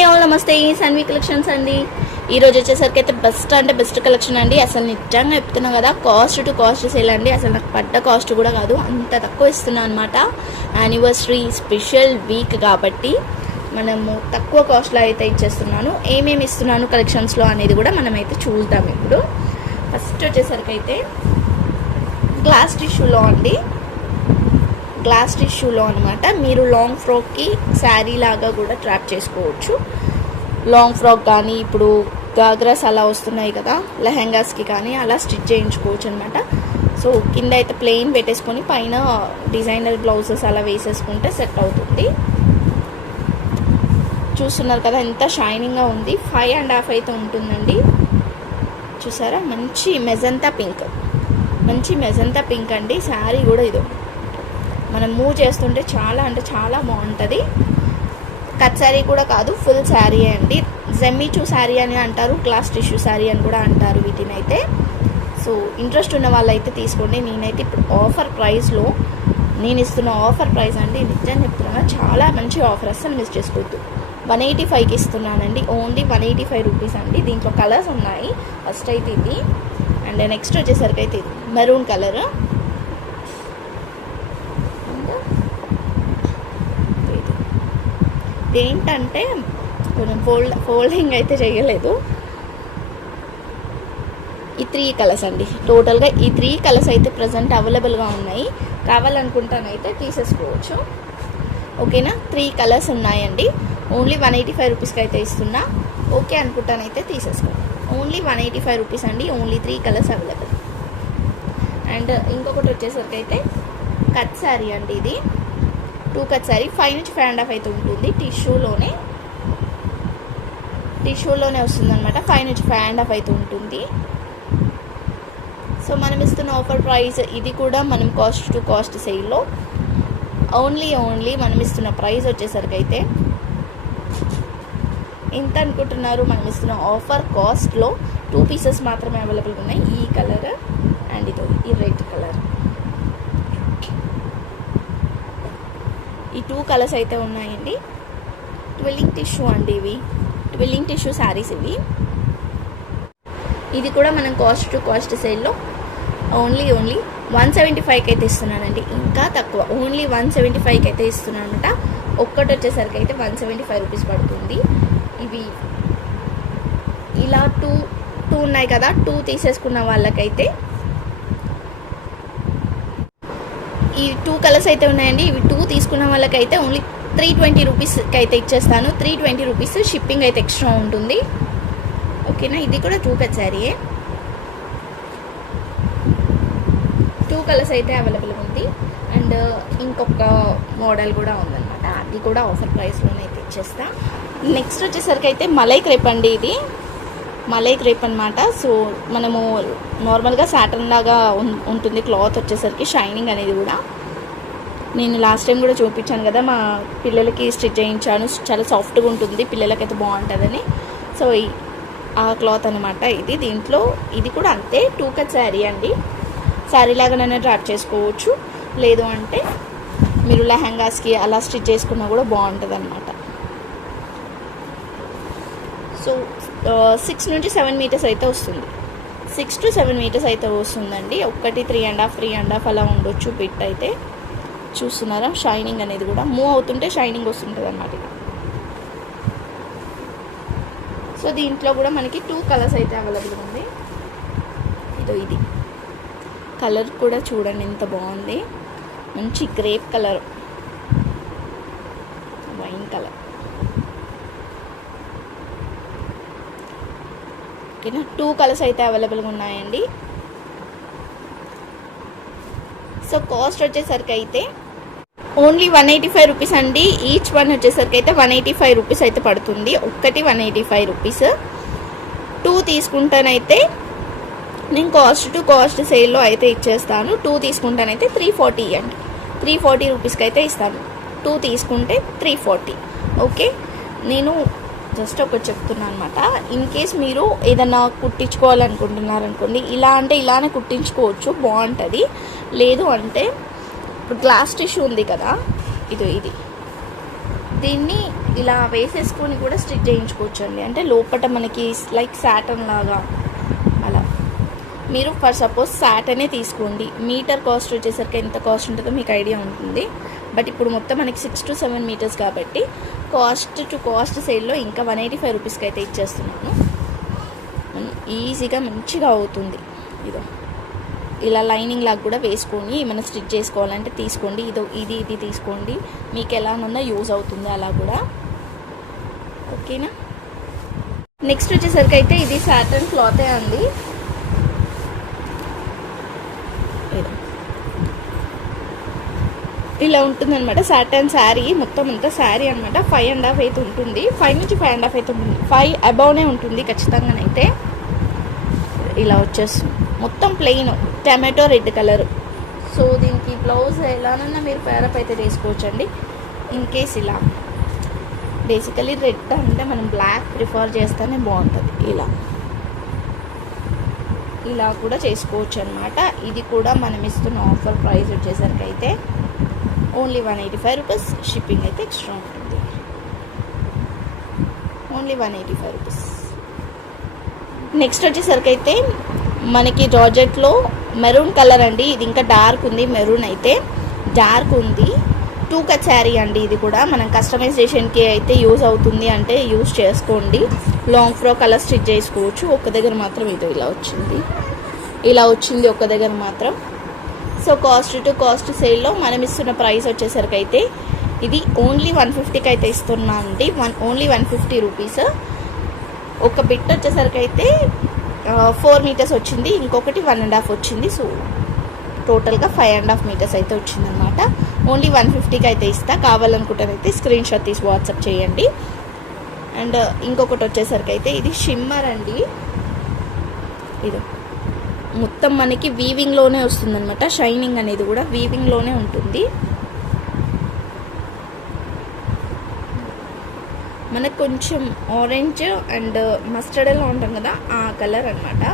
Hi all నమస్తే. Sanvi collections అండి. ఈ రోజు వచ్చేసరికి అయితే బెస్ట్ అంటే బెస్ట్ కలెక్షన్ అండి. అసలు నిజంగా చెప్తున్నాం కదా కాస్ట్ టు కాస్ట్ సేల్ అండి. అసలు నాకు పడ్డ కాస్ట్ కూడా కాదు అంత తక్కువ ఇస్తున్నా అనమాట యానివర్సరీ స్పెషల్ వీక్ కాబట్టి మనము తక్కువ కాస్ట్లో అయితే ఇచ్చేస్తున్నాను. ఏమేమి ఇస్తున్నాను కలెక్షన్స్లో అనేది కూడా మనమైతే చూద్దాం ఇప్పుడు. ఫస్ట్ వచ్చేసరికి అయితే గ్లాస్ టిష్యూలో అండి. గ్లాస్ టిష్యూలో అనమాట మీరు లాంగ్ ఫ్రాక్కి శారీ లాగా కూడా ట్రాప్ చేసుకోవచ్చు. లాంగ్ ఫ్రాక్ కానీ ఇప్పుడు గాగ్రాస్ అలా వస్తున్నాయి కదా లెహెంగాస్కి కానీ అలా స్టిచ్ చేయించుకోవచ్చు అనమాట సో కింద అయితే ప్లెయిన్ పెట్టేసుకొని పైన డిజైనర్ బ్లౌజెస్ అలా వేసేసుకుంటే సెట్ అవుతుంది. చూస్తున్నారు కదా ఎంత షైనింగ్గా ఉంది. ఫైవ్ అండ్ హాఫ్ అయితే ఉంటుందండి. చూసారా? మంచి మెజంతా పింక్. మంచి మెజంతా పింక్ అండి. శారీ కూడా ఇదో. మనం మూవ్ చేస్తుంటే చాలా అంటే చాలా బాగుంటుంది. కట్ శారీ కూడా కాదు ఫుల్ శారీ అండి. జెమ్మిచూ శారీ అని అంటారు క్లాస్ టిష్యూ శారీ అని కూడా అంటారు వీటిని అయితే సో ఇంట్రెస్ట్ ఉన్న వాళ్ళైతే తీసుకోండి. నేనైతే ఇప్పుడు ఆఫర్ ప్రైస్లో నేను ఇస్తున్న ఆఫర్ ప్రైస్ అండి నిజం చెప్తున్నా చాలా మంచి ఆఫర్ అస్సలు మిస్ చేసుకోవద్దు. వన్ ఎయిటీ ఫైవ్కి ఇస్తున్నానండి only one eighty five rupees అండి. దీంట్లో కలర్స్ ఉన్నాయి ఫస్ట్ అయితే ఇది అండ్ నెక్స్ట్ వచ్చేసరికి అయితే ఇది మెరూన్ కలర్ ఇదేంటంటే కొంచెం ఫోల్డ్ ఫోల్డింగ్ అయితే చేయలేదు. ఈ త్రీ కలర్స్ అండి. టోటల్గా ఈ త్రీ కలర్స్ అయితే ప్రజెంట్ అవైలబుల్గా ఉన్నాయి. కావాలనుకుంటానైతే తీసేసుకోవచ్చు. ఓకేనా? త్రీ కలర్స్ ఉన్నాయండి. ఓన్లీ వన్ ఎయిటీ ఫైవ్ రూపీస్కి అయితే ఇస్తున్నా. ఓకే అనుకుంటానైతే తీసేసుకో. Only one eighty five rupees అండి. Only three colours available. And ఇంకొకటి వచ్చేసరికి అయితే కట్ శారీ అండి ఇది. టూ కట్ శారీ ఫైవ్ నుంచి ఫైవ్ అండ్ హాఫ్ అయితే ఉంటుంది. టిష్యూలోనే టిష్యూలోనే వస్తుంది అనమాట ఫైవ్ నుంచి ఫైవ్ అండ్ హాఫ్ అయితే ఉంటుంది. సో మనం ఇస్తున్న ఆఫర్ ప్రైస్ ఇది కూడా మనం కాస్ట్ టు కాస్ట్ సేల్లో ఓన్లీ ఓన్లీ మనం ఇస్తున్న ప్రైస్ వచ్చేసరికి అయితే ఎంత అనుకుంటున్నారు? మనం ఇస్తున్న ఆఫర్ కాస్ట్లో టూ పీసెస్ మాత్రమే అవైలబుల్ ఉన్నాయి. ఈ కలర్ అండ్ ఇది ఈ రెడ్ కలర్ ఈ టూ కలర్స్ అయితే ఉన్నాయండి. ట్విల్లింగ్ టిష్యూ అండి ఇవి. ట్విల్లింగ్ టిష్యూ శారీస్ ఇవి. ఇది కూడా మనం కాస్ట్ టు కాస్ట్ సేల్లో ఓన్లీ ఓన్లీ వన్ సెవెంటీ ఫైవ్కి అయితే ఇస్తున్నానండి. ఇంకా తక్కువ. ఓన్లీ వన్ సెవెంటీ ఫైవ్కి అయితే ఇస్తున్నాను అనమాట ఒక్కటి వచ్చేసరికి అయితే వన్ సెవెంటీ ఫైవ్ రూపీస్ పడుతుంది. ఇవి ఇలా టూ టూ ఉన్నాయి కదా. టూ తీసేసుకున్న వాళ్ళకైతే ఈ టూ కలర్స్ అయితే ఉన్నాయండి. ఇవి టూ తీసుకున్న వాళ్ళకైతే ఓన్లీ త్రీ ట్వంటీ రూపీస్కి అయితే ఇచ్చేస్తాను. త్రీ ట్వంటీ రూపీస్ షిప్పింగ్ అయితే ఎక్స్ట్రా ఉంటుంది. ఓకేనా ఇది కూడా టూ కట్ శారీయే టూ కలర్స్ అయితే అవైలబుల్ ఉంది. అండ్ uh, ఇంకొక మోడల్ కూడా ఉందన్నమాట. అది కూడా ఆఫర్ ప్రైస్లోనే అయితే ఇచ్చేస్తా. నెక్స్ట్ వచ్చేసరికి అయితే మలై క్రేప్ అండి ఇది. మలై క్రేప్ అనమాట సో మనము నార్మల్గా సాటర్న్ లాగా ఉం- ఉంటుంది. క్లాత్ వచ్చేసరికి షైనింగ్ అనేది కూడా. నేను లాస్ట్ టైం కూడా చూపించాను కదా మా పిల్లలకి స్టిచ్ చేయించాను. చాలా సాఫ్ట్గా ఉంటుంది. పిల్లలకైతే బాగుంటుందని. సో ఈ- ఆ క్లాత్ అనమాట ఇది. దీంట్లో ఇది కూడా అంతే. టూ కట్ శారీ అండి. శారీ లాగానే డ్రాప్ చేసుకోవచ్చు. లేదు అంటే మీరు లెహంగాస్కి అలా స్టిచ్ చేసుకున్నా కూడా బాగుంటుంది అనమాట సో సిక్స్ నుంచి సెవెన్ మీటర్స్ అయితే వస్తుంది. సిక్స్ టు సెవెన్ మీటర్స్ అయితే వస్తుందండి. ఒక్కటి three and half three and half అలా ఉండొచ్చు పిట్ అయితే. చూస్తున్నారా? షైనింగ్ అనేది కూడా మూవ్ అవుతుంటే షైనింగ్ వస్తుంటుంది అన్నమాట సో దీంట్లో కూడా మనకి టూ కలర్స్ అయితే అవైలబుల్ ఉంది. ఇదో ఇది. కలర్ కూడా చూడండి ఎంత బాగుంది. మంచి గ్రేప్ కలర్ వైన్ కలర్ ఓకేనా టూ కలర్స్ అయితే అవైలబుల్గా ఉన్నాయండి. సో కాస్ట్ వచ్చేసరికి అయితే only one eighty five rupees అండి. ఈచ్ వన్ వచ్చేసరికి అయితే వన్ ఎయిటీ ఫైవ్ రూపీస్ అయితే పడుతుంది. ఒక్కటి one eighty five rupees. Two తీసుకుంటానైతే నేను కాస్ట్ టు కాస్ట్ సేల్లో అయితే ఇచ్చేస్తాను. టూ తీసుకుంటానైతే త్రీ ఫార్టీ ఇవ్వండి త్రీ ఫార్టీ రూపీస్కి అయితే ఇస్తాను. టూ తీసుకుంటే త్రీ ఫార్టీ. ఓకే నేను జస్ట్ ఒకటి చెప్తున్నాను అనమాట ఇన్ కేస్ మీరు ఏదన్నా కుట్టించుకోవాలనుకుంటున్నారు అనుకోండి ఇలా అంటే ఇలానే కుట్టించుకోవచ్చు బాగుంటుంది. లేదు అంటే ఇప్పుడు గ్లాస్ టిష్యూ ఉంది కదా ఇది ఇది. దీన్ని ఇలా వేసేసుకొని కూడా స్టిచ్ చేయించుకోవచ్చు అండి అంటే లోపల మనకి లైక్ శాటన్ లాగా అలా. మీరు ఫర్ సపోజ్ శాటనే తీసుకోండి. మీటర్ కాస్ట్ వచ్చేసరికి ఎంత కాస్ట్ ఉంటుందో మీకు ఐడియా ఉంటుంది. బట్ ఇప్పుడు మొత్తం మనకి సిక్స్ టు సెవెన్ మీటర్స్ కాబట్టి కాస్ట్ టు కాస్ట్ సేల్లో ఇంకా వన్ ఎయిటీ ఫైవ్ రూపీస్కి అయితే ఇచ్చేస్తున్నాను. ఈజీగా మంచిగా అవుతుంది. ఇదో ఇలా లైనింగ్ లాగా కూడా వేసుకొని ఏమైనా స్టిచ్ చేసుకోవాలంటే తీసుకోండి. ఇదో ఇది ఇది తీసుకోండి. మీకు ఎలా ఉందో యూజ్ అవుతుంది అలా కూడా. ఓకేనా నెక్స్ట్ వచ్చేసరికి అయితే ఇది సాటన్ క్లాతే అండి ఇదో. ఇలా ఉంటుంది అనమాట సాటన్ శారీ మొత్తం అంతా శారీ అనమాట ఫైవ్ అండ్ హాఫ్ అయితే ఉంటుంది. ఫైవ్ నుంచి ఫైవ్ అండ్ హాఫ్ అయితే ఉంటుంది. ఫైవ్ అబౌనే ఉంటుంది ఖచ్చితంగానైతే. ఇలా వచ్చేస్తుంది. మొత్తం plain tomato red colour so దీనికి బ్లౌజ్ ఎలానన్నా మీరు పేరప్ అయితే తీసుకోవచ్చండి ఇన్ కేస్ ఇలా. బేసికలీ రెడ్ అంటే మనం బ్లాక్ ప్రిఫర్ చేస్తేనే బాగుంటుంది. ఇలా. ఇలా కూడా చేసుకోవచ్చు అనమాట ఇది కూడా మనం ఇస్తున్న ఆఫర్ ప్రైస్ వచ్చేసరికి అయితే only one eighty five rupees shipping అయితే ఎక్స్ట్రా ఉంటుంది. Only one eighty five rupees next వచ్చేసరికి అయితే మనకి జార్జెట్లో మెరూన్ కలర్ అండి. ఇది ఇంకా డార్క్ ఉంది మెరూన్ అయితే. డార్క్ ఉంది. టూ కట్ శారీ అండి ఇది కూడా. మనం కస్టమైజేషన్కి అయితే యూజ్ అవుతుంది అంటే యూజ్ చేసుకోండి. లాంగ్ ఫ్రాక్ అలా స్టిచ్ చేసుకోవచ్చు. ఒక దగ్గర మాత్రం ఇది ఇలా వచ్చింది. ఇలా వచ్చింది ఒక దగ్గర మాత్రం. సో కాస్ట్ టు కాస్ట్ సేల్లో మనం ఇస్తున్న ప్రైస్ వచ్చేసరికి అయితే ఇది ఓన్లీ వన్ ఫిఫ్టీకి అయితే ఇస్తున్నా అండి. One only one fifty rupees ఒక బిట్ వచ్చేసరికి అయితే ఫోర్ మీటర్స్ వచ్చింది. ఇంకొకటి వన్ అండ్ హాఫ్ వచ్చింది. సో టోటల్గా ఫైవ్ అండ్ హాఫ్ మీటర్స్ అయితే వచ్చిందనమాట ఓన్లీ వన్ ఫిఫ్టీకి అయితే ఇస్తా. కావాలనుకుంటేనైతే స్క్రీన్ షాట్ తీసి వాట్సాప్ చేయండి. అండ్ ఇంకొకటి వచ్చేసరికి అయితే ఇది షిమ్మర్ అండి. ఇది. మొత్తం మనకి వీవింగ్లోనే వస్తుందనమాట షైనింగ్ అనేది కూడా వీవింగ్లోనే ఉంటుంది. మనకు కొంచెం ఆరెంజ్ అండ్ మస్టర్డ్ ఎలా ఉంటాం కదా ఆ కలర్ అనమాట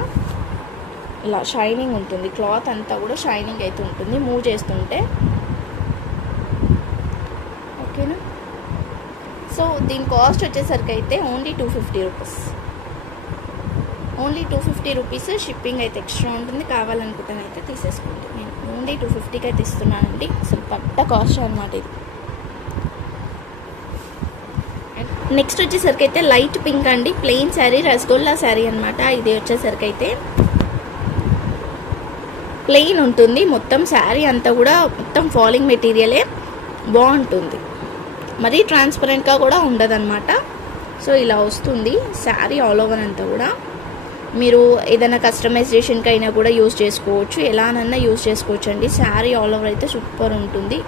ఇలా షైనింగ్ ఉంటుంది. క్లాత్ అంతా కూడా షైనింగ్ అయితే ఉంటుంది. మూవ్ చేస్తుంటే. ఓకేనా సో దీని కాస్ట్ వచ్చేసరికి అయితే only two fifty rupees only two fifty rupees shipping అయితే ఎక్స్ట్రా ఉంటుంది. కావాలనుకుంటానైతే తీసేసుకోండి. నేను ఓన్లీ టూ ఫిఫ్టీకి అయితే ఇస్తున్నానండి అసలు పట్ట కాస్ట్ అనమాట ఇది. నెక్స్ట్ వచ్చేసరికి అయితే లైట్ పింక్ అండి. ప్లెయిన్ శారీ రసగొల్లా శారీ అనమాట ఇది వచ్చేసరికి అయితే ప్లెయిన్ ఉంటుంది. మొత్తం శారీ అంతా కూడా మొత్తం ఫాలింగ్ మెటీరియలే బాగుంటుంది. మరీ ట్రాన్స్పరెంట్గా కూడా ఉండదన్నమాట. సో ఇలా వస్తుంది. శారీ ఆల్ ఓవర్ అంతా కూడా. మీరు ఏదైనా కస్టమైజేషన్కి అయినా కూడా యూస్ చేసుకోవచ్చు. ఎలానన్నా యూస్ చేసుకోవచ్చు అండి శారీ ఆల్ ఓవర్ అయితే సూపర్ ఉంటుంది.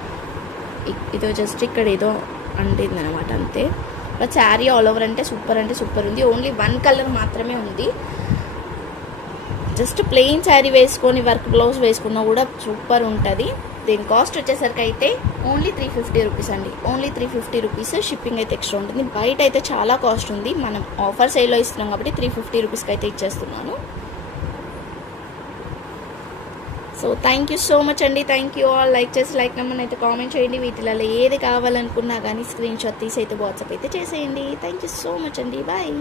ఇదో జస్ట్ ఇక్కడ ఏదో అంటుంది అనమాట అంతే. బట్ శారీ ఆల్ ఓవర్ అంటే సూపర్ అంటే సూపర్ ఉంది. ఓన్లీ వన్ కలర్ మాత్రమే ఉంది. జస్ట్ ప్లెయిన్ శారీ వేసుకొని వర్క్ బ్లౌజ్ వేసుకున్నా కూడా సూపర్ ఉంటుంది. దీని కాస్ట్ వచ్చేసరికి అయితే ఓన్లీ త్రీ ఫిఫ్టీ రూపీస్ అండి. Only three fifty rupees shipping అయితే ఎక్స్ట్రా ఉంటుంది. బయట అయితే చాలా కాస్ట్ ఉంది. మనం ఆఫర్ సేల్లో ఇస్తున్నాం కాబట్టి త్రీ ఫిఫ్టీ రూపీస్కి అయితే ఇచ్చేస్తున్నాను. So thank you so much అండి. థ్యాంక్ యూ ఆల్ లైక్ చేసి లైక్ నెంబర్ అయితే కామెంట్ చేయండి. వీటిలలో ఏది కావాలనుకున్నా కానీ స్క్రీన్ షాట్ తీసి అయితే వాట్సాప్ అయితే చేసేయండి. థ్యాంక్ యూ సో మచ్ అండి. బాయ్